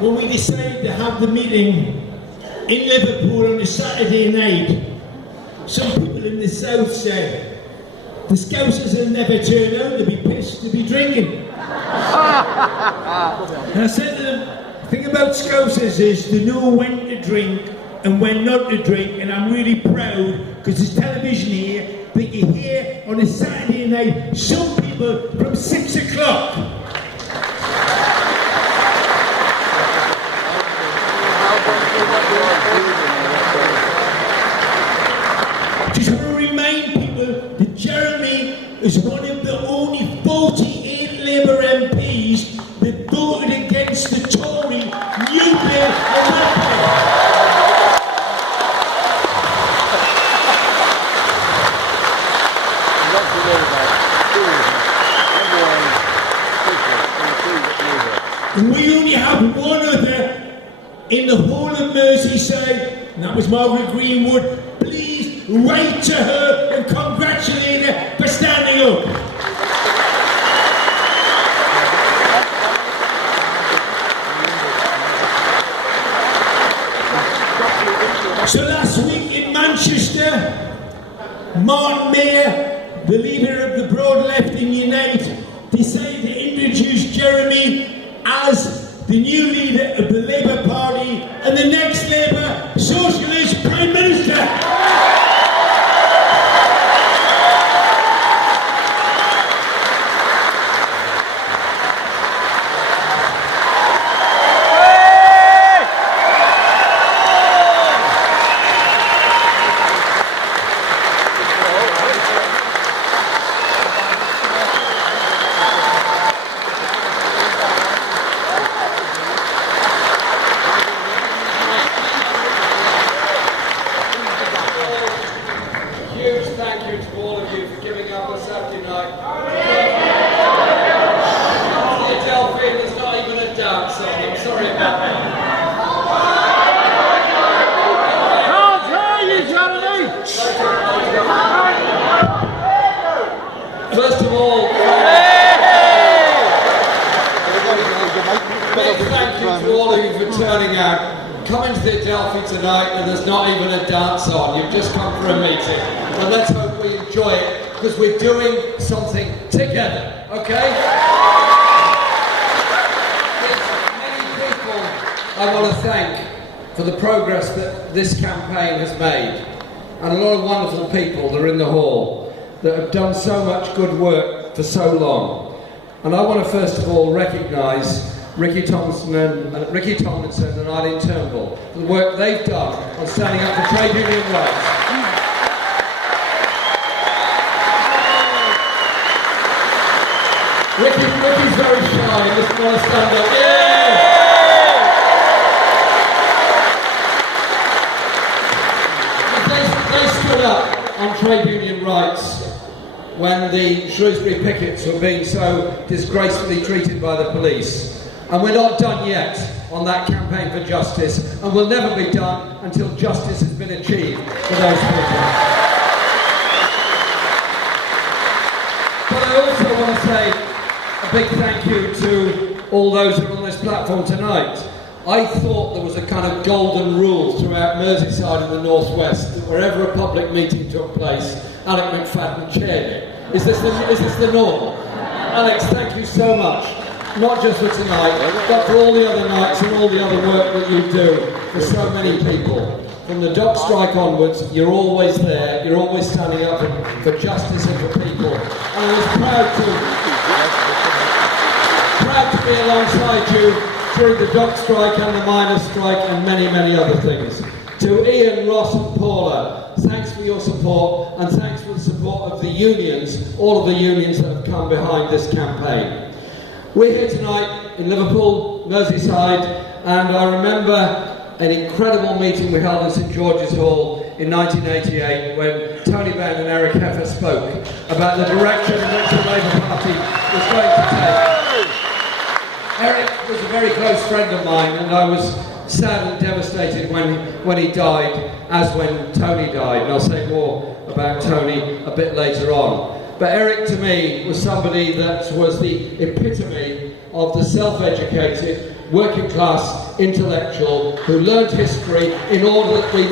when we decided to have the meeting in Liverpool on a Saturday night, some people in the south said, the Scousers will never turn out, they'll be pissed, they'll be drinking. And I said to them, the thing about Scousers is they know when to drink and when not to drink, and I'm really proud because there's television here that you hear on a Saturday night some people from 6 o'clock. Just want to remind people that Jeremy is one of the only 48 Labour MPs that voted against the Tory nuclear amendment. We only have one other in the whole of Merseyside, and that was Margaret Greenwood. Please write to her and congratulate her for standing up. So last week in Manchester, Martin Mayer, the leader of the broad left in Unite, decided to introduce Jeremy as the new leader of the Labour Party and the next Labour Socialist Prime Minister. First of all, big thank you to all of you for turning out. Coming to the Adelphi tonight and there's not even a dance on. You've just come for a meeting. And let's hope we enjoy it because we're doing something together, okay? There's many people I want to thank for the progress that this campaign has made. And a lot of wonderful people that are in the hall that have done so much good work for so long. And I want to first of all recognise Ricky Tomlinson and Eileen Turnbull for the work they've done on standing up for trade union rights. Ricky's very shy and doesn't want to stand up. They stood up on trade union rights when the Shrewsbury pickets were being so disgracefully treated by the police. And we're not done yet on that campaign for justice, and we'll never be done until justice has been achieved for those people. But I also want to say a big thank you to all those who are on this platform tonight. I thought there was a kind of golden rule throughout Merseyside and the Northwest that wherever a public meeting took place, Alec McFadden chaired it. Is this the norm? Alex, thank you so much. Not just for tonight, but for all the other nights and all the other work that you do for so many people. From the dock strike onwards, you're always there, you're always standing up for justice and for people. And I was proud to be alongside you through the dock strike and the miners' strike and many, many other things. To Ian, Ross and Paula, thanks for your support and thanks for the support of the unions, all of the unions that have come behind this campaign. We're here tonight in Liverpool, Merseyside, and I remember an incredible meeting we held in St George's Hall in 1988 when Tony Benn and Eric Heffer spoke about the direction in which the Labour Party was going to take. Eric was a very close friend of mine, and I was sad and devastated when he died, as when Tony died, and I'll say more about Tony a bit later on. But Eric, to me, was somebody that was the epitome of the self-educated, working class intellectual who learned history in order that we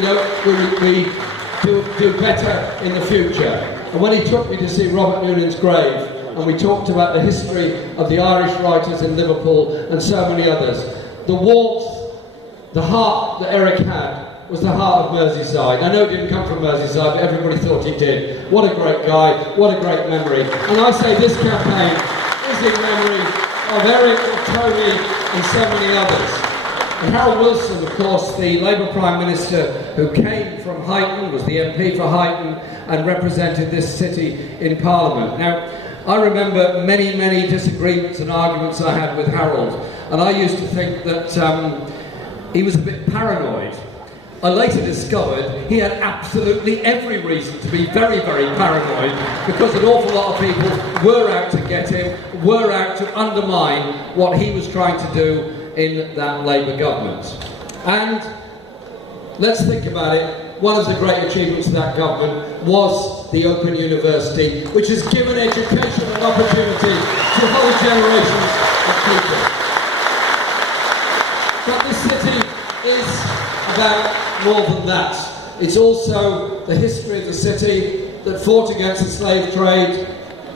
do better in the future. And when he took me to see Robert Noonan's grave, and we talked about the history of the Irish writers in Liverpool and so many others, the warmth, the heart that Eric had was the heart of Merseyside. I know he didn't come from Merseyside, but everybody thought he did. What a great guy, what a great memory. And I say this campaign is in memory of Eric, of Tony, and so many others. And Harold Wilson, of course, the Labour Prime Minister who came from Huyton, was the MP for Huyton, and represented this city in Parliament. Now, I remember many, many disagreements and arguments I had with Harold, and I used to think that he was a bit paranoid. I later discovered he had absolutely every reason to be very, very paranoid, because an awful lot of people were out to get him, were out to undermine what he was trying to do in that Labour government. And let's think about it. One of the great achievements of that government was the Open University, which has given education and opportunity to whole generations of people. But this city is about more than that. It's also the history of the city that fought against the slave trade,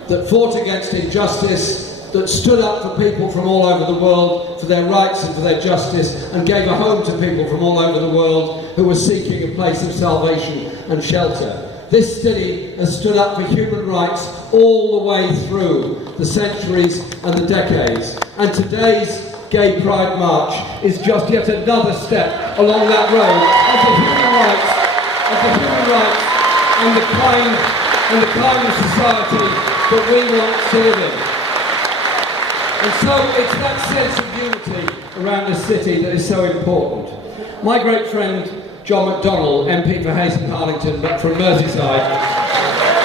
that fought against injustice, that stood up for people from all over the world for their rights and for their justice, and gave a home to people from all over the world who were seeking a place of salvation and shelter. This city has stood up for human rights all the way through the centuries and the decades. And today's Gay Pride March is just yet another step along that road of the human rights, and the kind of society that we want to live in. And so it's that sense of unity around the city that is so important. My great friend John McDonnell, MP for Hayes and Harlington, but from Merseyside,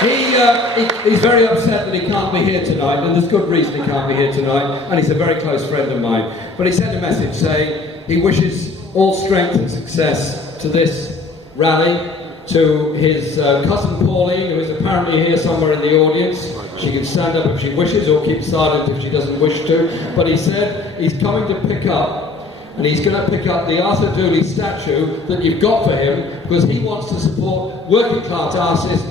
he's very upset that he can't be here tonight, and there's good reason he can't be here tonight, and he's a very close friend of mine. But he sent a message saying he wishes all strength and success to this rally, to his cousin Pauline, who is apparently here somewhere in the audience. She can stand up if she wishes, or keep silent if she doesn't wish to. But he said he's coming to pick up, and he's going to pick up the Arthur Dooley statue that you've got for him, because he wants to support working class artists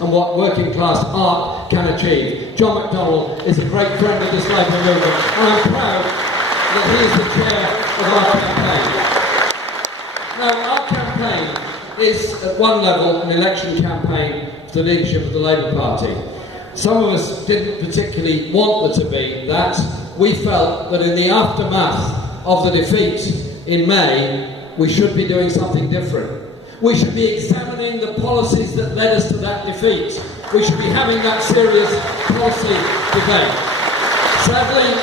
and what working class art can achieve. John McDonnell is a great friend of this Labour movement, and I'm proud that he is the chair of our campaign. Now, our campaign is, at one level, an election campaign for the leadership of the Labour Party. Some of us didn't particularly want there to be that. We felt that in the aftermath of the defeat in May, we should be doing something different. We should be examining the policies that led us to that defeat. We should be having that serious policy debate. Sadly,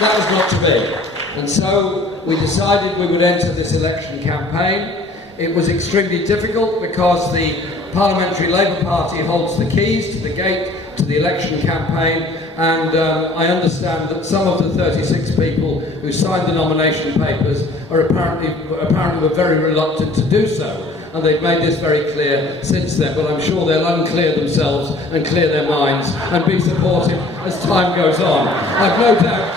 that was not to be. And so we decided we would enter this election campaign. It was extremely difficult because the Parliamentary Labour Party holds the keys to the gate to the election campaign, and I understand that some of the 36 people who signed the nomination papers are apparently were very reluctant to do so, and they've made this very clear since then, but I'm sure they'll unclear themselves and clear their minds and be supportive as time goes on. I've no doubt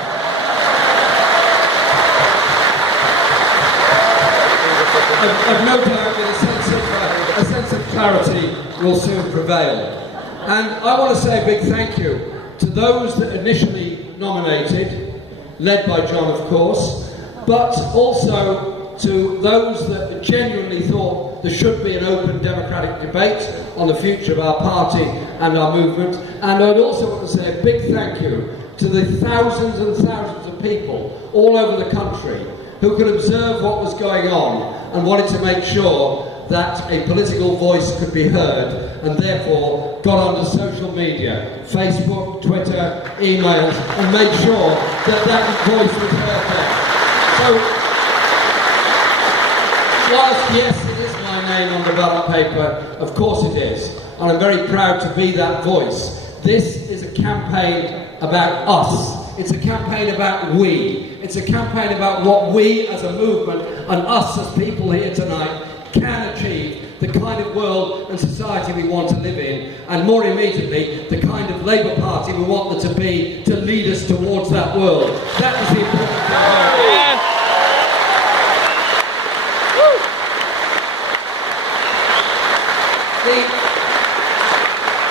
that a sense of clarity will soon prevail. And I want to say a big thank you to those that initially nominated, led by John, of course, but also to those that genuinely thought there should be an open democratic debate on the future of our party and our movement. And I'd also want to say a big thank you to the thousands and thousands of people all over the country who could observe what was going on and wanted to make sure that a political voice could be heard, and therefore got onto social media, Facebook, Twitter, emails, and made sure that that voice was heard there. So, whilst yes, it is my name on the ballot paper, of course it is, and I'm very proud to be that voice. This is a campaign about us. It's a campaign about we. It's a campaign about what we as a movement and us as people here tonight can achieve. the kind of world and society we want to live in, and more immediately, the kind of Labour Party we want there to be to lead us towards that world. That was the important thing.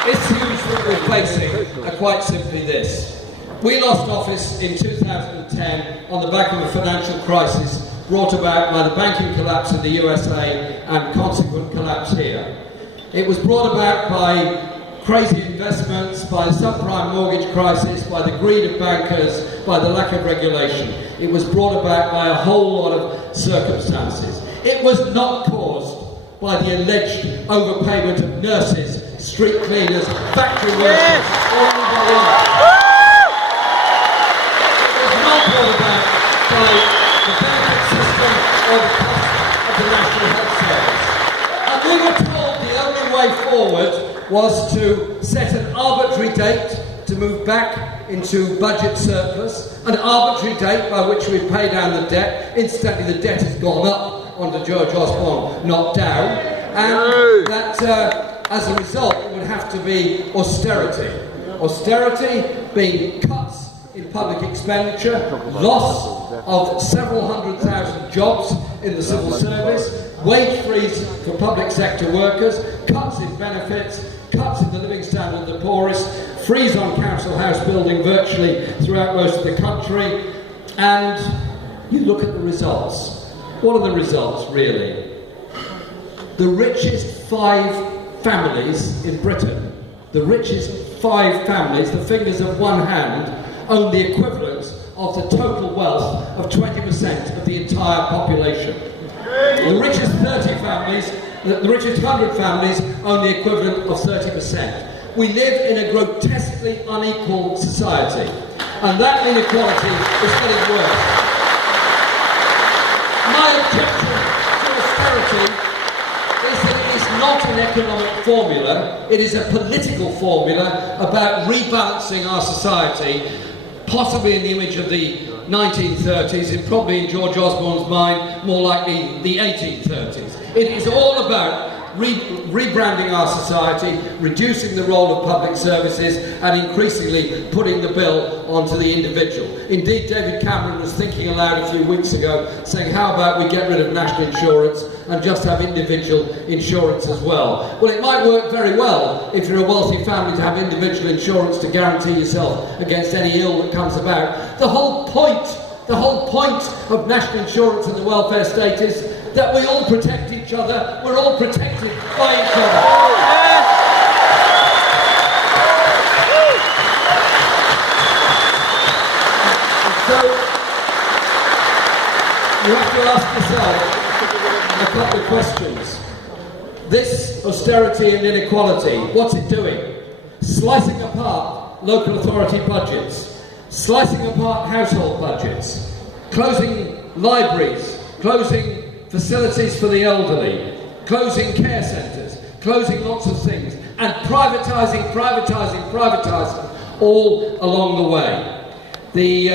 The issues that we're facing are quite simply this. We lost office in 2010 on the back of a financial crisis brought about by the banking collapse in the USA and consequent collapse here. It was brought about by crazy investments, by the subprime mortgage crisis, by the greed of bankers, by the lack of regulation. It was brought about by a whole lot of circumstances. It was not caused by the alleged overpayment of nurses, street cleaners, factory workers, or anybody else. It was not brought about by the benefit system or the cost of the National Health Service. And we were told the only way forward was to set an arbitrary date to move back into budget surplus, an arbitrary date by which we'd pay down the debt. Incidentally, the debt has gone up under George Osborne, not down, and that as a result it would have to be austerity. Austerity being cuts in public expenditure, loss of several 100,000 jobs in the civil service, wage freeze for public sector workers, cuts in benefits, cuts in the living standard of the poorest, freeze on council house building virtually throughout most of the country, and you look at the results. What are the results, really? The richest 5 families in Britain, the richest 5 families, the fingers of one hand, own the equivalent of the total wealth of 20% of the entire population. The richest 30 families, the richest 100 families own the equivalent of 30%. We live in a grotesquely unequal society, and that inequality is getting worse. My objection to austerity is that it is not an economic formula, it is a political formula about rebalancing our society, possibly in the image of the 1930s, and probably in George Osborne's mind, more likely the 1830s. It is all about rebranding our society, reducing the role of public services, and increasingly putting the bill onto the individual. Indeed, David Cameron was thinking aloud a few weeks ago, saying, how about we get rid of national insurance and just have individual insurance as well? Well, it might work very well if you're a wealthy family to have individual insurance to guarantee yourself against any ill that comes about. The whole point of national insurance and the welfare state is that we all protect each other, we're all protected by each other. So, you have to ask yourself a couple of questions. This austerity and inequality, what's it doing? Slicing apart local authority budgets, slicing apart household budgets, closing libraries, closing facilities for the elderly, closing care centres, closing lots of things, and privatising all along the way. The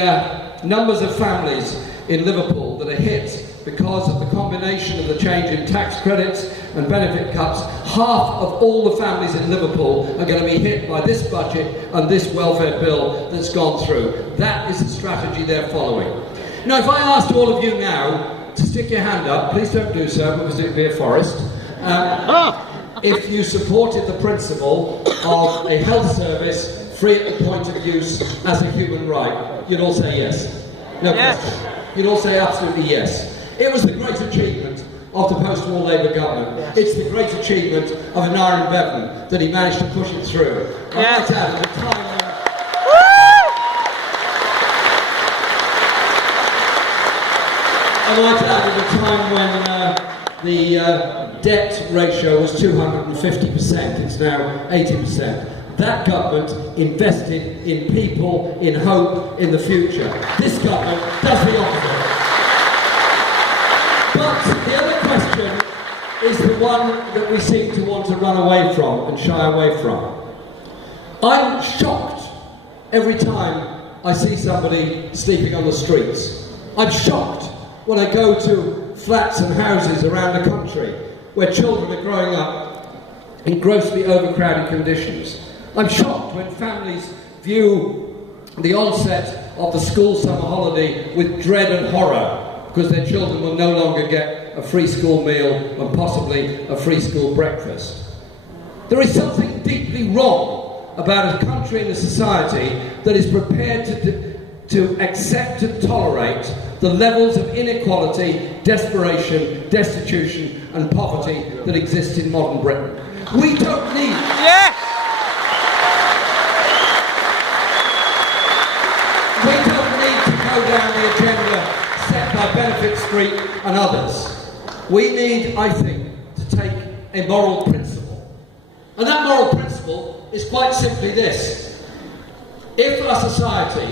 numbers of families in Liverpool that are hit because of the combination of the change in tax credits and benefit cuts, half of all the families in Liverpool are going to be hit by this budget and this welfare bill that's gone through. That is the strategy they're following. Now, if I asked all of you now to stick your hand up, please don't do so because it would be a forest, if you supported the principle of a health service free at the point of use as a human right, you'd all say yes. No question. You'd all say absolutely yes. It was the great achievement of the post-war Labour government. Yes. It's the great achievement of Aaron Bevan that he managed to push it through. Yes. I might add, at a time when the debt ratio was 250%, it's now 80%. That government invested in people, in hope, in the future. This government does the opposite. But the other question is the one that we seem to want to run away from and shy away from. I'm shocked every time I see somebody sleeping on the streets. I'm shocked when I go to flats and houses around the country where children are growing up in grossly overcrowded conditions. I'm shocked when families view the onset of the school summer holiday with dread and horror because their children will no longer get a free school meal and possibly a free school breakfast. There is something deeply wrong about a country and a society that is prepared to accept and tolerate the levels of inequality, desperation, destitution and poverty that exist in modern Britain. We don't need... Yeah! We don't need to go down the agenda set by Benefit Street and others. We need, I think, to take a moral principle. And that moral principle is quite simply this. If our society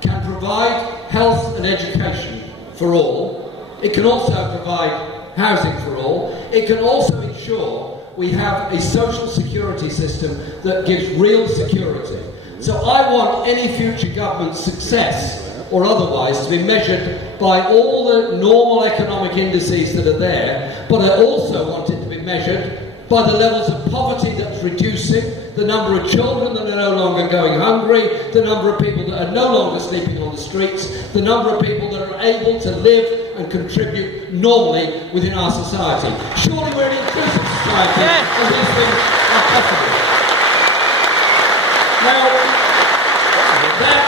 can provide health and education for all, it can also provide housing for all, it can also ensure we have a social security system that gives real security. So I want any future government's success or otherwise to be measured by all the normal economic indices that are there, but I also want it to be measured by the levels of poverty that's reducing, the number of children that are no longer going hungry, the number of people that are no longer sleeping on the streets, the number of people that are able to live and contribute normally within our society. Surely we're an inclusive society, and these things are possible. Now, that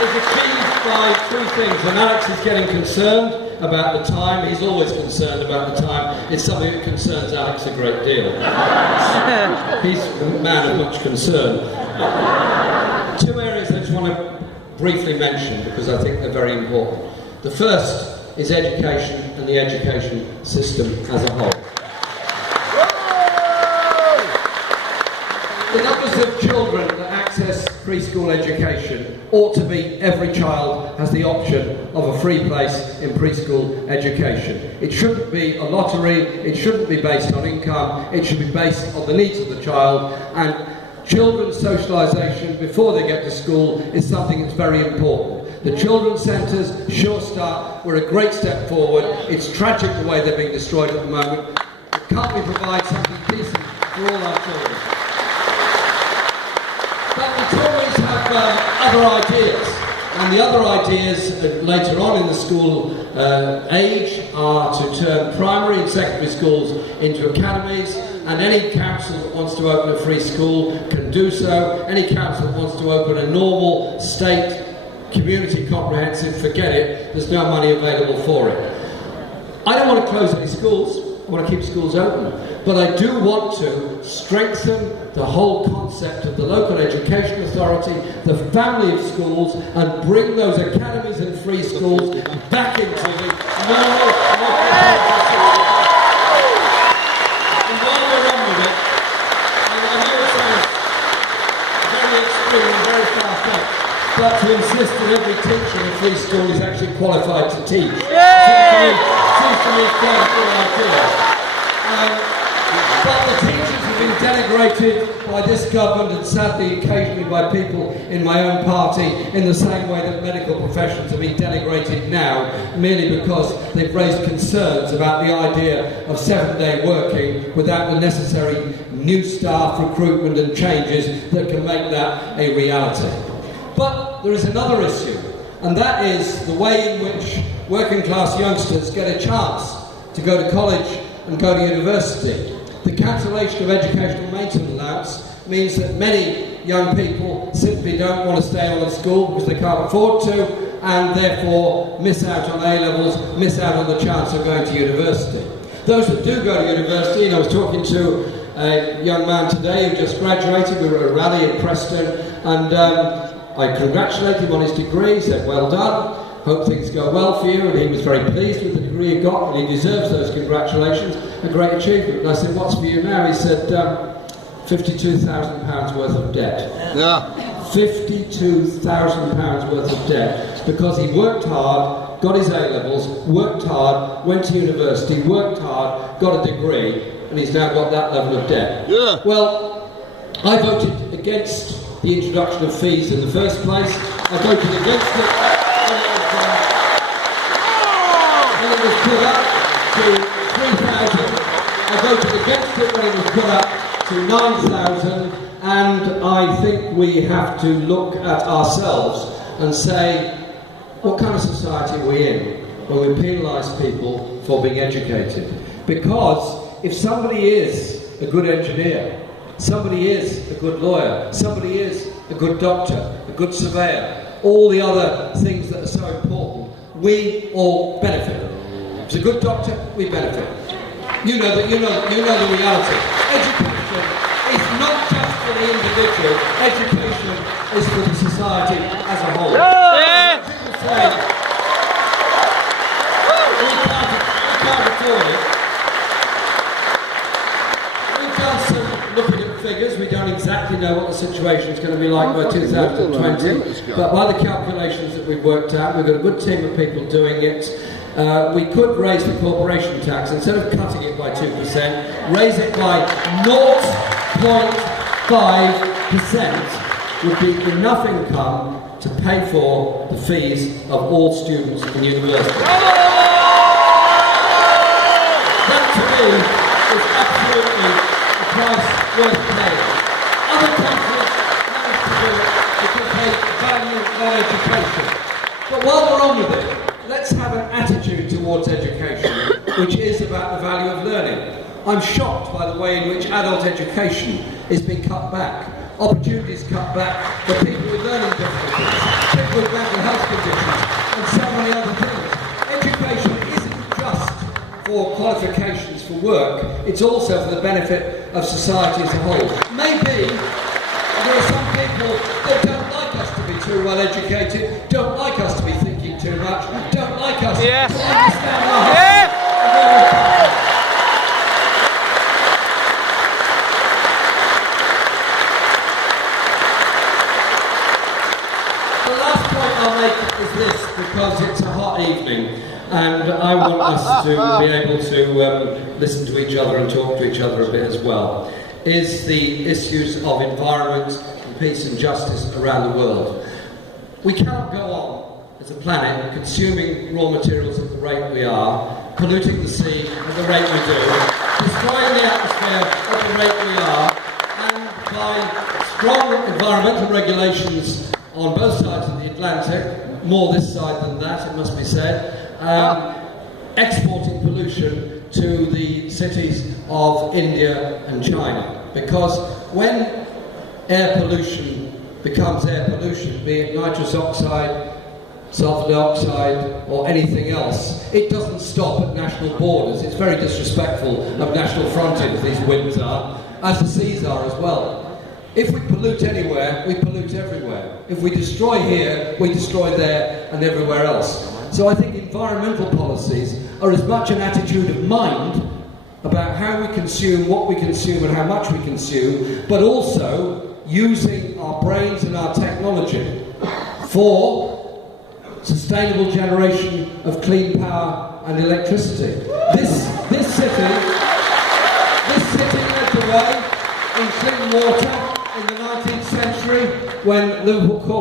is achieved by two things, and Alex is getting concerned about the time. He's always concerned about the time. It's something that concerns Alex a great deal. He's a man of much concern. Two areas I just want to briefly mention because I think they're very important. The first is education and the education system as a whole. The numbers of children that access preschool education ought to be every child has the option of a free place in preschool education. It shouldn't be a lottery, it shouldn't be based on income, it should be based on the needs of the child, and children's socialisation before they get to school is something that's very important. The children's centres, Sure Start, were a great step forward. It's tragic the way they're being destroyed at the moment. Can't we provide something decent for all our children? But the Tories have other ideas, and the other ideas later on in the school age are to turn primary and secondary schools into academies, and any council that wants to open a free school can do so. Any council that wants to open a normal state community comprehensive, forget it, there's no money available for it. I don't want to close any schools, I want to keep schools open, but I do want to strengthen the whole concept of the local education authority, the family of schools, and bring those academies and free schools back into the normal and while we're on with it, and I know it sounds very extreme and very far-fetched, but to insist that every teacher in a free school is actually qualified to teach seems to me quite a good idea. But the teachers have been denigrated by this government and sadly occasionally by people in my own party in the same way that medical professions are being denigrated now merely because they've raised concerns about the idea of 7-day working without the necessary new staff recruitment and changes that can make that a reality. But there is another issue, and that is the way in which working class youngsters get a chance to go to college and go to university. The cancellation of educational maintenance allowance means that many young people simply don't want to stay on at school because they can't afford to, and therefore miss out on A-levels, miss out on the chance of going to university. Those that do go to university, and I was talking to a young man today who just graduated, we were at a rally in Preston, and I congratulated him on his degree, he said, well done, hope things go well for you, and he was very pleased with the degree he got, and he deserves those congratulations, a great achievement. And I said, what's for you now? He said, £52,000 worth of debt. Yeah. £52,000 worth of debt, because he worked hard, got his A-levels, worked hard, went to university, worked hard, got a degree, and he's now got that level of debt. Yeah. Well, I voted against the introduction of fees in the first place. I voted against it, and it was put up to £3,000 against it when it was put up to 9,000, and I think we have to look at ourselves and say, what kind of society are we in when we penalise people for being educated? Because if somebody is a good engineer, somebody is a good lawyer, somebody is a good doctor, a good surveyor, all the other things that are so important, we all benefit. If it's a good doctor, we benefit. You know the reality. Education is not just for the individual, education is for the society as a whole. Yeah. People say, we can't afford it. We've done some looking at figures. We don't exactly know what the situation is going to be like by 2020, but by the calculations that we've worked out, we've got a good team of people doing it. We could raise the corporation tax, instead of cutting it by 2%, raise it by 0.5%, would be enough income to pay for the fees of all students in university. That to me is absolutely a price worth paying. Other countries manage to do it because they value their education. But while we're on with it, let's have an attitude towards education which is about the value of learning. I'm shocked by the way in which adult education is being cut back. Opportunities cut back for people with learning difficulties, people with mental health conditions, and so many other things. Education isn't just for qualifications for work, it's also for the benefit of society as a whole. Maybe there are some people that don't like us to be too well educated, don't like us to be thinking too much, don't like us to understand our history and where we come from. The last point I'll make is this, because it's a hot evening and I want us to be able to listen to each other and talk to each other a bit as well, is the issues of environment and peace and justice around the world. We cannot go on as a planet consuming raw materials at the rate we are, polluting the sea at the rate we do, destroying the atmosphere at the rate we are, and by strong environmental regulations on both sides of the Atlantic, more this side than that, it must be said, exporting pollution to the cities of India and China. Because when air pollution becomes air pollution, be it nitrous oxide, sulfur dioxide or anything else, it doesn't stop at national borders. It's very disrespectful of national frontiers, these winds are, as the seas are as well. If we pollute anywhere, we pollute everywhere. If we destroy here, we destroy there and everywhere else. So I think environmental policies are as much an attitude of mind about how we consume, what we consume and how much we consume, but also using our brains and our technology for sustainable generation of clean power and electricity. This city led the way in clean water in the 19th century when Liverpool Corbyn